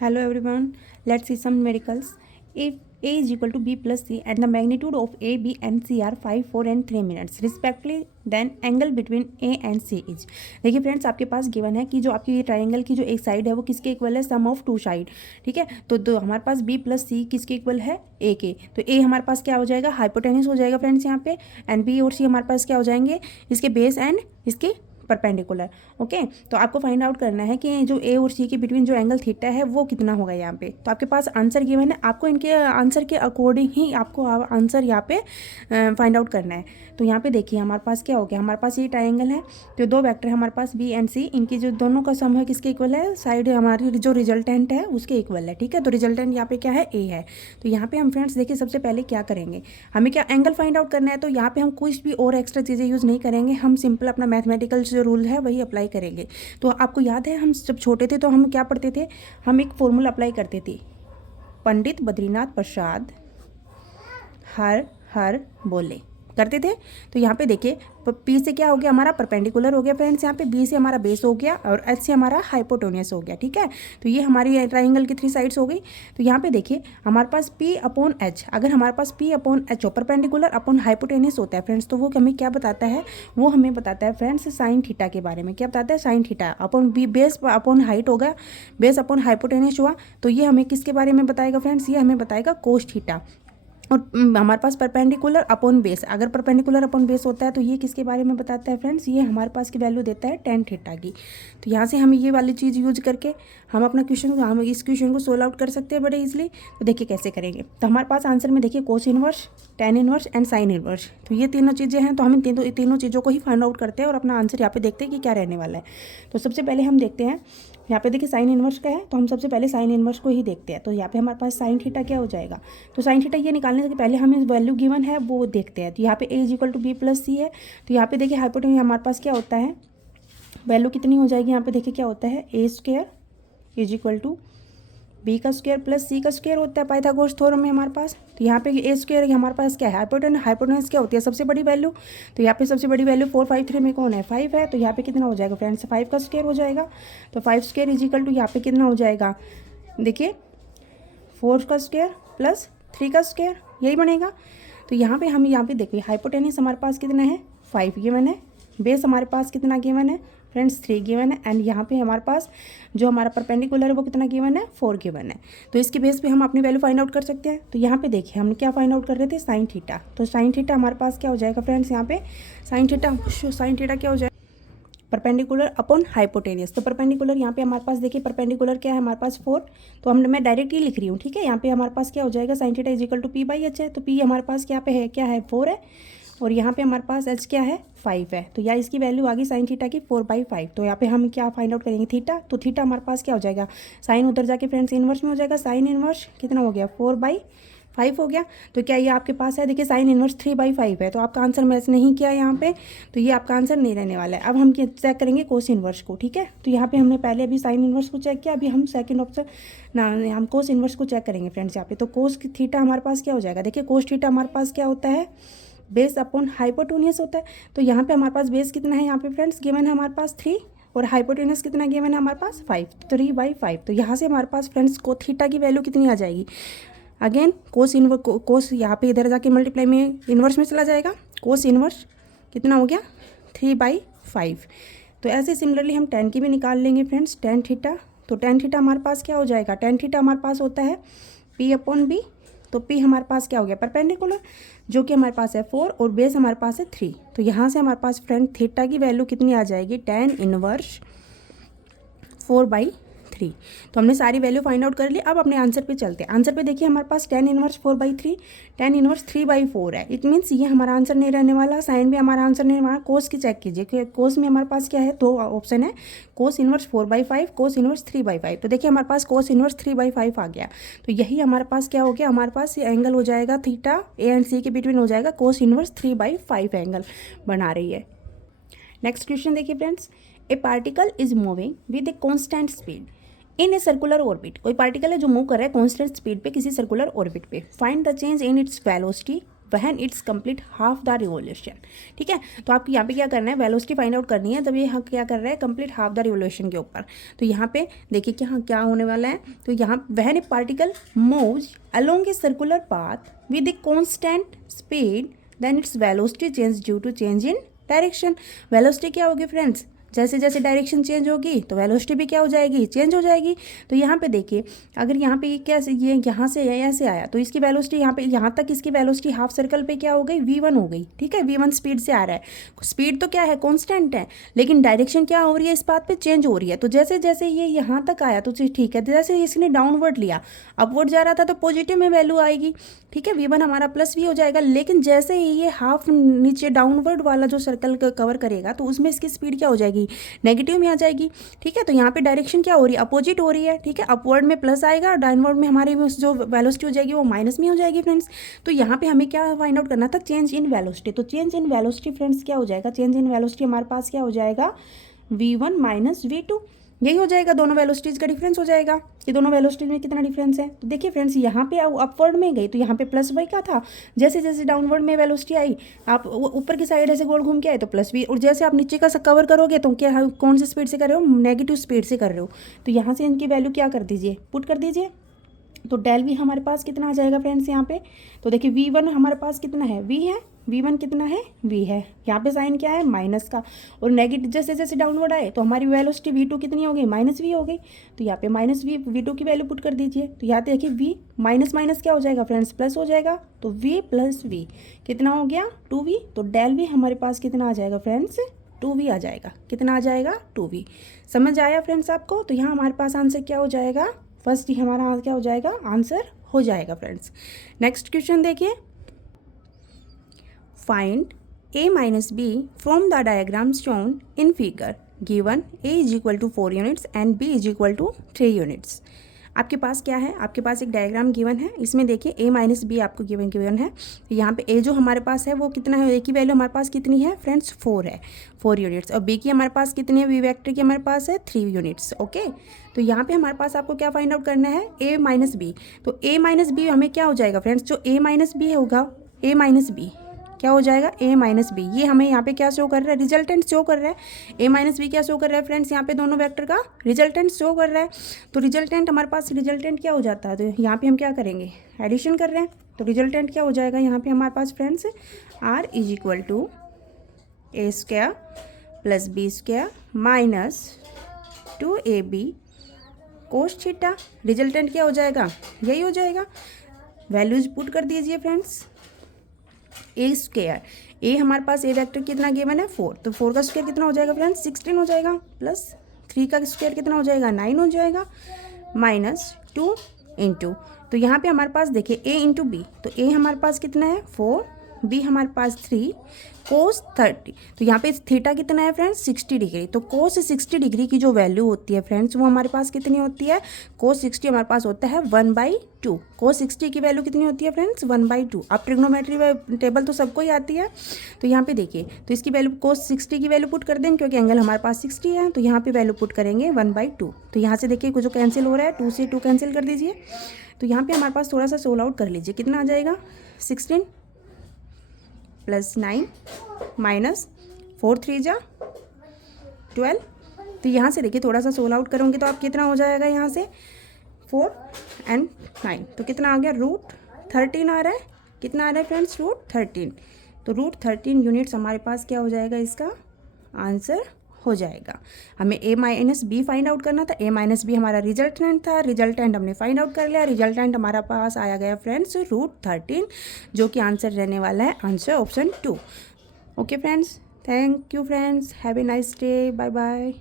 Hello everyone, let's see some miracles. If A is equal to B plus C and the magnitude of A, B and C are 5, 4 and 3 minutes respectively, then angle between A and C is। देखिए friends, आपके पास given है कि जो आपकी ये triangle की जो एक साइड है वो किसके इक्वल है, सम ऑफ टू साइड। ठीक है, तो हमारे पास B प्लस C किसके इक्वल है, A के। तो A हमारे पास क्या हो जाएगा, हाइपोटेन्यूस हो जाएगा फ्रेंड्स यहाँ पे, एंड B और C हमारे पास क्या हो जाएंगे, इसके बेस एंड इसके परपेंडिकुलर। ओके, तो आपको फाइंड आउट करना है कि जो ए और सी के बिटवीन जो एंगल थीटा है वो कितना होगा यहाँ पे। तो आपके पास आंसर गिवन है, आपको इनके आंसर के अकॉर्डिंग ही आपको आंसर यहाँ पे फाइंड आउट करना है। तो यहाँ पे देखिए हमारे पास क्या हो गया, हमारे पास ये ट्राइंगल है, तो दो वेक्टर है हमारे पास बी एंड सी, इनकी जो दोनों का सम है किसके इक्वल है, साइड हमारी जो रिजल्टेंट है उसके इक्वल है। ठीक है, तो रिजल्टेंट यहाँ पे क्या है, ए है। तो यहाँ पे हम फ्रेंड्स देखिए सबसे पहले क्या करेंगे, हमें क्या एंगल फाइंड आउट करना है। तो यहाँ पे हम कुछ भी और एक्स्ट्रा चीज़ें यूज़ नहीं करेंगे, हम सिंपल अपना मैथमेटिकल जो रूल है वही अप्लाई करेंगे। तो आपको याद है हम जब छोटे थे तो हम क्या पढ़ते थे, हम एक फॉर्मूला अप्लाई करते थे, पंडित बद्रीनाथ प्रसाद हर हर बोले, करते थे। तो यहाँ पे देखिए पी से क्या हो गया, हमारा परपेंडिकुलर हो गया फ्रेंड्स, यहाँ पे बी से हमारा बेस हो गया और एच से हमारा हाइपोटेन्यूस हो गया। ठीक है, तो ये हमारी ट्राइंगल की 3 साइड्स हो गई। तो यहाँ पे देखिए हमारे पास पी अपॉन एच, अगर हमारे पास पी अपॉन एच हो, परपेंडिकुलर अपॉन हाइपोटेन्यूस होता है फ्रेंड्स, तो वो हमें क्या बताता है, वो हमें बताता है फ्रेंड्स साइन थीटा के बारे में। क्या बताता है, sine theta upon B, base upon height होगा, बेस अपॉन हाइपोटेन्यूस हुआ, तो ये हमें किसके बारे में बताएगा फ्रेंड्स, ये हमें बताएगा कोस थीटा। और हमारे पास परपेंडिकुलर अपॉन बेस, अगर परपेंडिकुलर अपॉन बेस होता है तो ये किसके बारे में बताता है फ्रेंड्स, ये हमारे पास की वैल्यू देता है टेन थीटा की। तो यहाँ से हम ये वाली चीज़ यूज करके हम अपना हम इस क्वेश्चन को सोल्व आउट कर सकते हैं बड़े इजीली। तो देखिए कैसे करेंगे, तो हमारे पास आंसर में देखिए cos inverse, tan inverse and sine inverse, तो ये तीनों चीज़ें हैं। तो हम इन तीनों चीज़ों को ही फाइंड आउट करते हैं और अपना आंसर यहाँ पे देखते हैं कि क्या रहने वाला है। तो सबसे पहले हम देखते हैं यहाँ पे देखिए साइन इनवर्स का है, तो हम सबसे पहले साइन इनवर्स को ही देखते हैं। तो यहाँ पे हमारे पास साइन थीटा क्या हो जाएगा, तो साइन थीटा ये निकालने से पहले हमें वैल्यू गिवन है वो देखते हैं। तो यहाँ पे A is equal to B plus C है, तो यहाँ पे देखिए हाइपोटेन्यूस हमारे पास क्या होता है, वैल्यू कितनी हो जाएगी, यहाँ पे देखिए क्या होता है, A square is equal to B का स्क्वायर प्लस सी का स्क्वायर होता है पाइथागोरस थ्योरम में हमारे पास। तो यहाँ पे ए स्क्वायर हमारे पास क्या है, हाइपोटेन्यूस क्या होती है, सबसे बड़ी वैल्यू। तो यहाँ पे सबसे बड़ी वैल्यू 453 में कौन है, 5 है। तो यहाँ पे कितना हो जाएगा फ्रेंड्स, 5 का स्क्वायर हो जाएगा। तो 5 स्क्वायर इज इक्वल टू यहाँ पे कितना हो जाएगा, देखिए 4 का स्क्वायर प्लस 3 का स्क्वायर, यही बनेगा। तो यहाँ पे देखिए हाइपोटेन्यूस हमारे पास कितना है, 5 गिवन है, बेस हमारे पास कितना गिवन है फ्रेंड्स, 3 गिवन है, एंड यहाँ पे हमारे पास जो हमारा परपेंडिकुलर है वो कितना गिवन है, 4 गिवन है। तो इसके बेस पे हम अपनी वैल्यू फाइंड आउट कर सकते हैं। तो यहाँ पे देखिए हम क्या फाइंड आउट कर रहे थे, साइन थीटा। तो साइन थीटा हमारे पास क्या हो जाएगा फ्रेंड्स, यहाँ पे साइन थीटा क्या हो जाएगा, परपेंडिकुलर अपॉन हाइपोटेनियस। तो परपेंडिकुलर यहाँ पे हमारे पास देखिए परपेंडिकुलर क्या है हमारे पास 4, तो मैं डायरेक्ट ही लिख रही हूँ। ठीक है, यहाँ पे हमारे पास क्या हो जाएगा, sine theta is equal to P by H है। तो पी हमारे पास क्या पे है, क्या है 4 है, और यहाँ पे हमारे पास एच क्या है 5 है। तो यहाँ इसकी वैल्यू आ गई साइन थीटा की 4/5। तो यहाँ पे हम क्या फाइंड आउट करेंगे, थीटा। तो थीटा हमारे पास क्या हो जाएगा, साइन उधर जाके फ्रेंड्स इन्वर्स में हो जाएगा, साइन इन्वर्स कितना हो गया 4/5 हो गया। तो क्या ये आपके पास है, देखिए साइन इन्वर्स 3/5 है, तो आपका आंसर मैच नहीं किया यहाँ पे, तो ये आपका आंसर नहीं रहने वाला है। अब हम चेक करेंगे कोस इन्वर्स को। ठीक है, तो यहाँ पे हमने पहले अभी साइन इन्वर्स को चेक किया, अभी हम सेकंड ऑप्शन ना हम कोस इन्वर्स को चेक करेंगे फ्रेंड्स यहाँ पे। तो कोस थीटा हमारे पास क्या हो जाएगा, देखिए कोस थीटा हमारे पास क्या होता है, बेस अपॉन हाइपोटेन्यूस होता है। तो यहाँ पे हमारे पास बेस कितना है, यहाँ पे फ्रेंड्स गिवन है हमारे पास 3, और हाइपोटेन्यूस कितना गिवन है हमारे पास 5, 3/5। तो यहाँ से हमारे पास फ्रेंड्स को थीटा की वैल्यू कितनी आ जाएगी, अगेन कोस यहाँ पे इधर जाके मल्टीप्लाई में इन्वर्स में चला जाएगा, कोस इन्वर्स कितना हो गया 3/5। तो ऐसे सिमिलरली हम टेन की भी निकाल लेंगे फ्रेंड्स, टेन थीटा। तो टेन थीटा हमारे पास क्या हो जाएगा, टेन थीटा हमारे पास होता है पी अपॉन बी। तो पी हमारे पास क्या हो गया, परपेंडिकुलर, जो कि हमारे पास है 4, और बेस हमारे पास है 3। तो यहाँ से हमारे पास फ्रेंड थीटा की वैल्यू कितनी आ जाएगी, टेन इनवर्स 4/3। तो हमने सारी वैल्यू फाइंड आउट कर ली। अब अपने आंसर पे चलते हैं। आंसर पे देखिए हमारे पास टेन इनवर्स 4/3, टेन इनवर्स 3/4 है। इट मीन्स ये हमारा आंसर नहीं रहने वाला, साइन भी हमारा आंसर नहीं रहने वाला। कोस की चेक कीजिए, कोस में हमारे पास क्या है, 2 ऑप्शन है, कोस इनवर्स 4/5, कोस इनवर्स 3/5। तो देखिए हमारे पास कोस इनवर्स 3/5 आ गया। तो यही हमारे पास क्या हो गया, हमारे पास ये एंगल हो जाएगा थीटा ए एंड सी के बिटवीन हो जाएगा, कोस इनवर्स 3/5 एंगल बना रही है। नेक्स्ट क्वेश्चन देखिए friends, A particle is moving with a constant speed in a circular orbit. कोई पार्टिकल है जो मूव कर रहा है कॉन्स्टेंट स्पीड पे किसी सर्कुलर ऑर्बिट पे। Find the change in its velocity when it's complete half the revolution. ठीक है, तो आपको यहाँ पे क्या करना है, वेलोसिटी फाइंड आउट करनी है, तब ये क्या कर रहा है, कंप्लीट हाफ द रिवोल्यूशन के ऊपर। तो यहाँ पे देखिए कि हाँ क्या होने वाला है, तो यहाँ when a particle moves along a circular path with a constant speed then its velocity change due to change in direction. Velocity क्या होगी फ्रेंड्स, जैसे जैसे डायरेक्शन चेंज होगी तो वेलोसिटी भी क्या हो जाएगी, चेंज हो जाएगी। तो यहाँ पे देखिए, अगर यहाँ पे कैसे ये यहाँ से ऐसे आया तो इसकी वेलोसिटी यहाँ पे यहाँ तक इसकी वेलोसिटी हाफ सर्कल पे क्या हो गई, v1 हो गई। ठीक है, v1 स्पीड से आ रहा है, स्पीड तो क्या है, कांस्टेंट है, लेकिन डायरेक्शन क्या हो रही है, इस बात पे चेंज हो रही है। तो जैसे जैसे ये यहाँ तक आया तो ठीक है, जैसे इसने डाउनवर्ड लिया, अपवर्ड जा रहा था तो पॉजिटिव में वैल्यू आएगी। ठीक है, v1 हमारा प्लस v हो जाएगा, लेकिन जैसे ही ये हाफ नीचे डाउनवर्ड वाला जो सर्कल कवर करेगा तो उसमें इसकी स्पीड क्या हो जाएगी, नेगेटिव में आ जाएगी। ठीक है, तो यहाँ पे डायरेक्शन क्या हो रही है, अपोजिट हो रही है। ठीक है, अपवर्ड में प्लस आएगा और डाउनवर्ड में हमारी जो वेलोसिटी हो जाएगी वो माइनस में हो जाएगी फ्रेंड्स। तो यहाँ पे हमें क्या फाइंड आउट करना था, चेंज इन वेलोसिटी। तो चेंज इन वेलोसिटी फ्रेंड्स क्या हो जाएगा, चेंज इन वेलोसिटी हमारे पास क्या हो जाएगा, v1 माइनस v2, यही हो जाएगा, दोनों वेलोसिटीज़ का डिफरेंस हो जाएगा कि दोनों वेलोसिटीज में कितना डिफरेंस है। तो देखिए फ्रेंड्स, यहाँ पे अपवर्ड में गई तो यहाँ पे प्लस वाई का था, जैसे जैसे डाउनवर्ड में वेलोसिटी आई, आप ऊपर की साइड ऐसे गोल घूम के आए तो प्लस वी, और जैसे आप नीचे का कवर करोगे तो क्या कौन सी स्पीड से कर रहे हो, नेगेटिव स्पीड से कर रहे हो। तो यहाँ से इनकी वैल्यू क्या कर दीजिए, पुट कर दीजिए। तो डेल वी हमारे पास कितना आ जाएगा फ्रेंड्स यहाँ पे, तो देखिए v1 हमारे पास कितना है, v है, v1 कितना है, v है, यहाँ पे साइन क्या है, माइनस का, और नेगेटिव जैसे जैसे डाउनवर्ड आए तो हमारी वेलोसिटी v2 कितनी हो गई, माइनस v हो गई। तो यहाँ पे माइनस v2 की वैल्यू पुट कर दीजिए। तो यहाँ देखिए v माइनस माइनस क्या हो जाएगा फ्रेंड्स, प्लस हो जाएगा। तो v प्लस v कितना हो गया, 2v। तो डेल v हमारे पास कितना आ जाएगा फ्रेंड्स, 2v आ जाएगा। कितना आ जाएगा, 2v। समझ आया फ्रेंड्स आपको। तो यहाँ हमारे पास आंसर क्या हो जाएगा, फर्स्ट ही हमारा क्या हो जाएगा, आंसर हो जाएगा फ्रेंड्स। नेक्स्ट क्वेश्चन देखिए, find a minus B from the diagram shown in figure given a is equal to 4 units and b is equal to 3 units. आपके पास क्या है, आपके पास एक डायग्राम गिवन है, इसमें देखिए a माइनस बी आपको गिवन है। यहाँ पे a जो हमारे पास है वो कितना है, a की वैल्यू हमारे पास कितनी है फ्रेंड्स, 4 है, 4 यूनिट्स, और b की हमारे पास कितनी है, b वेक्टर की हमारे पास है 3 यूनिट्स। ओके, तो यहाँ पे हमारे पास आपको क्या फाइंड आउट करना है, a माइनस बी। तो a माइनस बी हमें क्या हो जाएगा फ्रेंड्स, जो a माइनस बी होगा, a माइनस बी क्या हो जाएगा, a माइनस बी, ये हमें यहाँ पे क्या शो कर रहा है, रिजल्टेंट शो कर रहा है। a माइनस बी क्या शो कर रहा है फ्रेंड्स, यहाँ पे दोनों वेक्टर का रिजल्टेंट शो कर रहा है। तो रिजल्टेंट हमारे पास रिजल्टेंट क्या हो जाता है, तो यहाँ पे हम क्या करेंगे, एडिशन कर रहे हैं, तो रिजल्टेंट क्या हो जाएगा यहाँ पे हमारे पास friends, r is equal to a square plus b square minus 2ab cos theta. Resultant क्या हो जाएगा, यही हो जाएगा। वैल्यूज पुट कर दीजिए फ्रेंड्स, ए स्क्वायर, ए हमारे पास ए वेक्टर कितना गिवन है 4, तो 4 का स्क्वायर कितना हो जाएगा फ्रेंड्स, 16 हो जाएगा, प्लस 3 का स्क्वायर कितना हो जाएगा, 9 हो जाएगा, माइनस 2 इंटू, तो यहाँ पे हमारे पास देखिए a इंटू बी, तो a हमारे पास कितना है 4, b हमारे पास 3, कोस 30, तो यहाँ पे थीटा कितना है फ्रेंड्स 60 डिग्री। तो कोस 60 डिग्री की जो वैल्यू होती है फ्रेंड्स वो हमारे पास कितनी होती है, कोस 60 हमारे पास होता है 1/2। कोस 60 की वैल्यू कितनी होती है फ्रेंड्स, 1/2। अब ट्रिग्नोमेट्री टेबल तो सबको ही आती है। तो यहाँ पे देखिए, तो इसकी वैल्यू कोस 60 की वैल्यू पुट कर देंगे क्योंकि एंगल हमारे पास 60 है, तो यहाँ पे वैल्यू पुट करेंगे 1/2। तो यहाँ से देखिए कुछ जो कैंसिल हो रहा है, 2 से 2 कैंसिल कर दीजिए। तो यहाँ पे हमारे पास थोड़ा सा सोल्व आउट कर लीजिए, कितना आ जाएगा 16 प्लस 9 माइनस 4 3 जा 12। तो यहाँ से देखिए थोड़ा सा सोल्व आउट करूँगी तो आप कितना हो जाएगा, यहाँ से 4 and 9, तो कितना आ गया, √13 आ रहा है। कितना आ रहा है फ्रेंड्स, √13। तो √13 यूनिट्स हमारे पास क्या हो जाएगा, इसका आंसर हो जाएगा। हमें a minus B find out करना था, a माइनस बी हमारा रिजल्टेंट था, रिजल्टेंट हमने फाइंड आउट कर लिया। रिजल्टेंट हमारा पास आया गया फ्रेंड्स √13, जो कि आंसर रहने वाला है answer option 2। Okay friends, thank you friends, have a nice day, bye bye.